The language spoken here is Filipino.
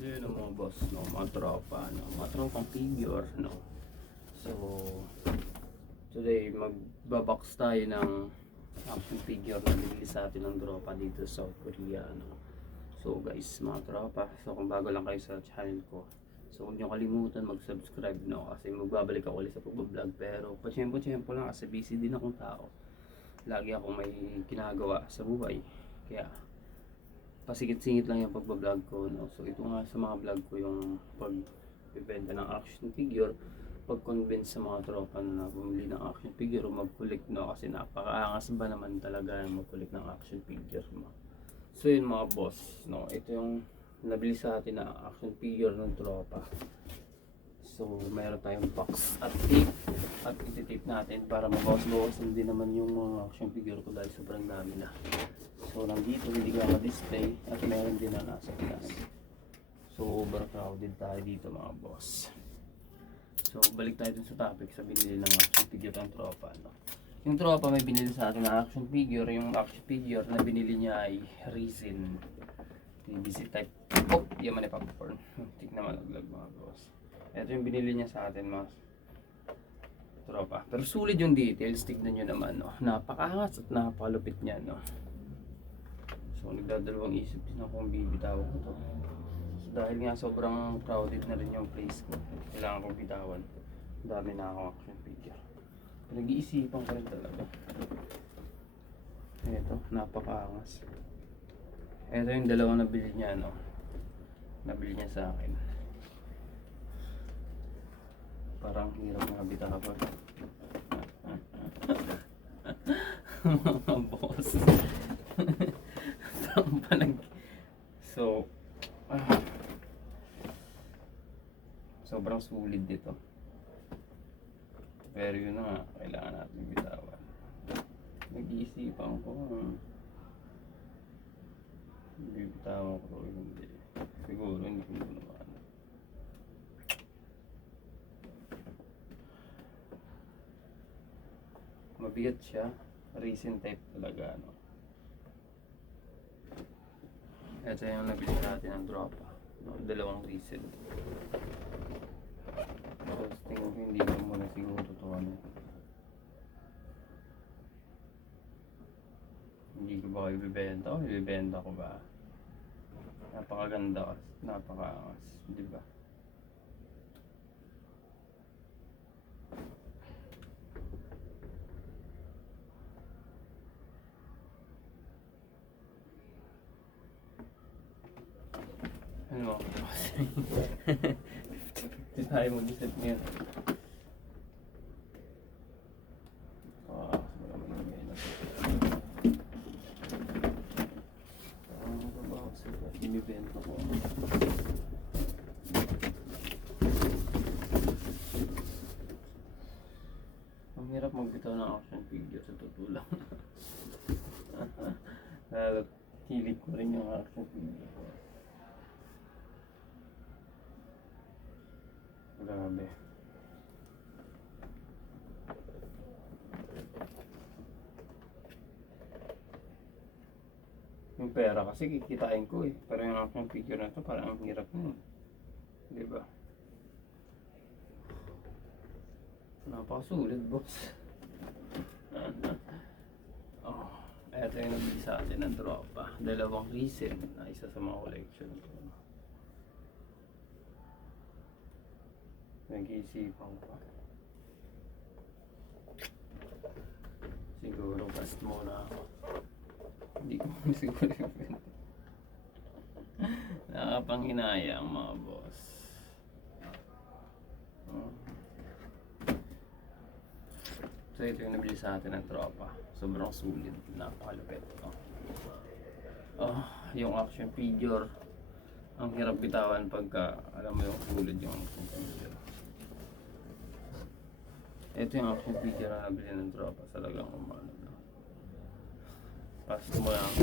Yun ang mga boss, no, mga tropa, no, mga tropang figure, no. So, today magbabox tayo ng action figure na binili sa atin ng tropa dito sa South Korea, no. So guys, mga tropa, so kung bago lang kayo sa channel ko, so huwag nyo kalimutan mag-subscribe, no, kasi magbabalik ako ulit sa pag-vlog, pero pa-tiyempo lang kasi busy din akong tao. Lagi akong may ginagawa sa buhay, kaya pasigit-singit lang yung pagbablog ko, no? So ito nga sa mga vlog ko yung pagbibenta ng action figure, pag-convince sa mga tropa na bumili ng action figure o mag-collect, no? Kasi napakaangas ba naman talaga yung mag-collect ng action figure, no? So yun mga boss, no? Ito yung nabili sa atin na action figure ng tropa. So mayroon tayong box at tape, at iti-tape natin para mabawas-bawasan din naman yung mga action figure ko dahil sobrang dami na. So nandito hindi ko ma-display at meron din na nasa ilalim. So overcrowded tayo dito mga boss. So balik tayo dun sa topic sa binili ng action figure ng tropa, no? Yung tropa may binili sa akin ng action figure. Yung action figure na binili niya ay resin TBC type. Oh, yaman ay popcorn. Tik na malaglag mga boss. Ito yung binili niya sa atin mga tropa. Pero sulit yung details, tignan nyo naman, no? Napakaangas at napakalupit niya, no? So nagdadalawang isip din ako kung bibitawan ko to. So, dahil nga sobrang crowded na rin yung place ko, kailangan kong bitawan. Dami na akong action figure. Nag-iisipan ko rin talaga. Ito, napakaangas. Ito yung dalawang nabili niya, no? Nabili niya sa akin. Parang hirap nga bitawan. Mga boss. So, sobrang sulit dito. Pero yun na nga, kailangan natin bitawan. Nag-iisipan ko bibitawan ko o hindi. Siguro hindi ko naman. Mabigat siya. Resin type talaga, no? Ito yung nabili natin ng dropa, no? Dalawang resin. So tingin ko hindi ko muna siguro ito ano. Hindi ko ba ibibenta o ibibenta ko ba? Napakaganda, napakaangas, di ba? Ano mo? Hindi tayo mag-isip ngayon. Wala mo yung ngayon. Ano ba ba ako sila? Ibibenta ko. Ang hirap magbitaw ng action figure sa totoo lang. Lalo, hilig ko rin yung action figure ko. Grabe. Yung pera kasi kikitain ko eh. Pero yung aking figure na to parang ang hirap na. Diba? Napakasulit boss. Oh, eto yung nabili sa atin ng tropa. Dalawang resin na isa sa mga collection ko. Nag-iisipan ko. Siguro bast muna ako. Hindi ko siguro ibenta. Nakapanghinayang mga boss. So ito yung nabili sa atin ng tropa. Sobrang sulit. Napakalupit. Yung action figure. Ang hirap bitawan pagka alam mo yung sulit yung action figure. Ito yung action figure na nabili ng tropa. Talagang umano na. Pass mo lang.